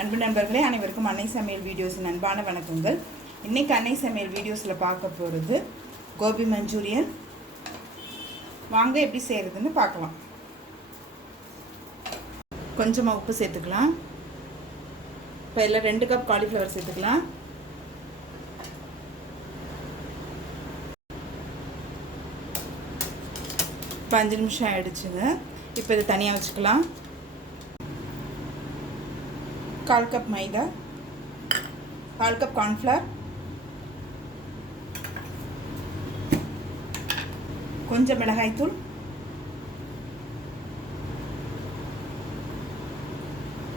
அன்பு நண்பர்களே, அனைவருக்கும் அன்னை சமையல் வீடியோஸின் அன்பான வணக்கங்கள். இன்றைக்கி அன்னை சமையல் வீடியோஸில் பார்க்க போகிறது கோபி மஞ்சூரியன். வாங்க எப்படி செய்கிறதுன்னு பார்க்கலாம். கொஞ்சமாக உப்பு சேர்த்துக்கலாம். இப்போ இதில் 2 கப் காலிஃப்ளவர் சேர்த்துக்கலாம். இப்போ 5 நிமிஷம் ஆகிடுச்சுங்க. இப்போ இதை தனியாக வச்சுக்கலாம். 1/4 கப் மைதா, 1/4 கப் கார்ன்ஃப்ளவர், கொஞ்சம் மிளகாய்த்தூள்,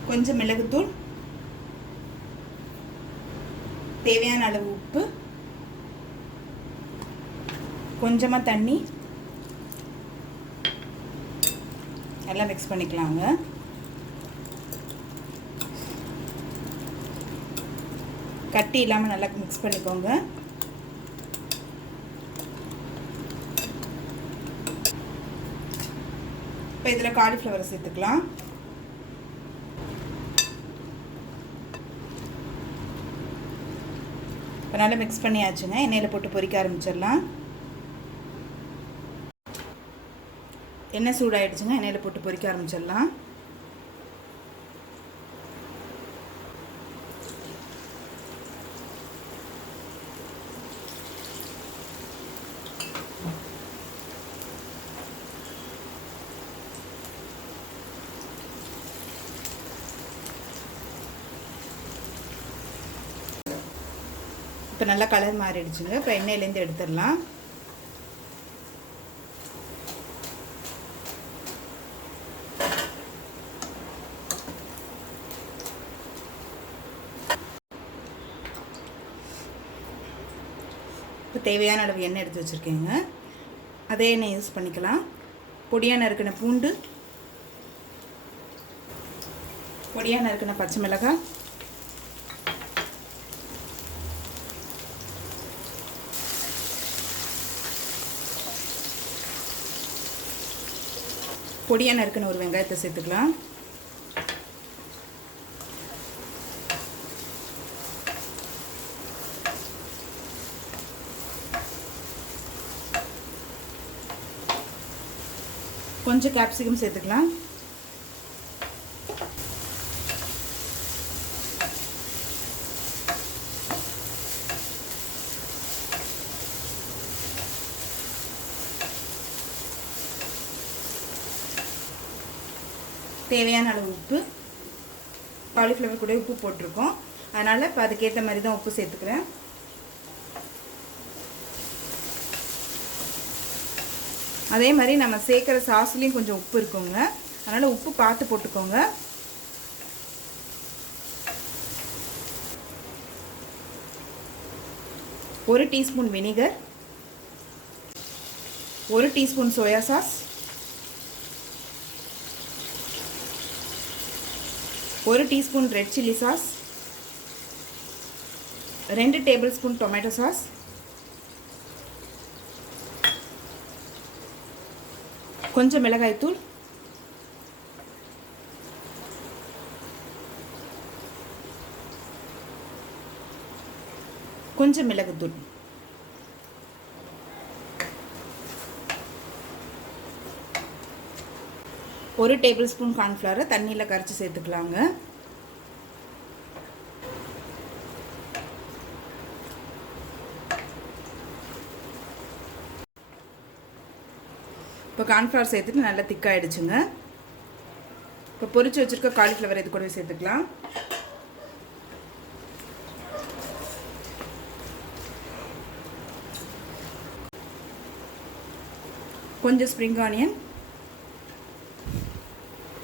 கொஞ்சம் மிளகுத்தூள், தேவையான அளவு உப்பு, கொஞ்சமாக தண்ணி எல்லாம் மிக்ஸ் பண்ணிக்கலாங்க. கட்டி இல்லாமல் நல்லா மிக்ஸ் பண்ணிக்கோங்க. இப்போ இதில் காலிஃப்ளவரை சேர்த்துக்கலாம். இப்போ நல்லா மிக்ஸ் பண்ணியாச்சுங்க. எண்ணெயில் போட்டு பொரிக்க ஆரம்பிச்சிடலாம். எண்ணெய் சூடாகிடுச்சுங்க. எண்ணெயில் போட்டு பொரிக்க ஆரம்பிச்சிடலாம். இப்போ நல்லா கலர் மாறிடுச்சுங்க. இப்போ எண்ணெயிலேருந்து எடுத்துடலாம். இப்போ தேவையான அளவு எண்ணெய் எடுத்து வச்சுருக்கேங்க. அதே எண்ணெய் யூஸ் பண்ணிக்கலாம். பொடியாக நறுக்கின பூண்டு, பொடியாக நறுக்கின பச்சை மிளகாய், பொடியாக நறுக்கின ஒரு வெங்காயத்தை சேர்த்துக்கலாம். கொஞ்சம் கேப்சிகம் சேர்த்துக்கலாம். தேவையான அளவு உப்பு, காலிஃப்ளவர் கூட உப்பு போட்டிருக்கோம், அதனால் இப்போ அதுக்கேற்ற மாதிரி தான் உப்பு சேர்த்துக்கிறேன். அதே மாதிரி நம்ம சேர்க்குற சாஸ்லேயும் கொஞ்சம் உப்பு இருக்குங்க, அதனால் உப்பு பார்த்து போட்டுக்கோங்க. ஒரு teaspoon vinegar, 1 teaspoon soya sauce, 1 teaspoon red chilli sauce, 2 table spoon tomato sauce, கொஞ்சம் மிளகாய்த்தூள், கொஞ்சம் மிளகுத்தூள், ஒரு டேபிள் ஸ்பூன் கார்ன்ஃப்ளவரை தண்ணியில் கரைச்சி சேர்த்துக்கலாங்க. இப்போ கார்ன்ஃப்ளவர் சேர்த்துட்டு நல்லா திக்காயிடுச்சுங்க. இப்போ பொரிச்சு வச்சுருக்க காலிஃப்ளவர் இது கூடவே சேர்த்துக்கலாம். கொஞ்சம் ஸ்ப்ரிங் ஆனியன்.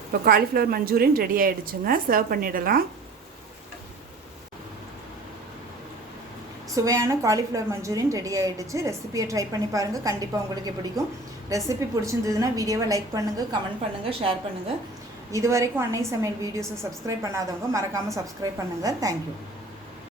இப்போ காலிஃப்ளவர் மஞ்சூரியன் ரெடி ஆகிடுச்சுங்க. சர்வ் பண்ணிடலாம். சுவையான காலிஃப்ளவர் மஞ்சூரியன் ரெடி ஆகிடுச்சு. ரெசிபியை ட்ரை பண்ணி பாருங்கள். கண்டிப்பாக உங்களுக்கு பிடிக்கும். ரெசிபி பிடிச்சிருந்ததுன்னா வீடியோவை லைக் பண்ணுங்கள், கமெண்ட் பண்ணுங்கள், ஷேர் பண்ணுங்கள். இது வரைக்கும் அன்னை சமையல் வீடியோஸை சப்ஸ்கிரைப் பண்ணாதவங்க மறக்காமல் சப்ஸ்கிரைப் பண்ணுங்கள். தேங்க்யூ.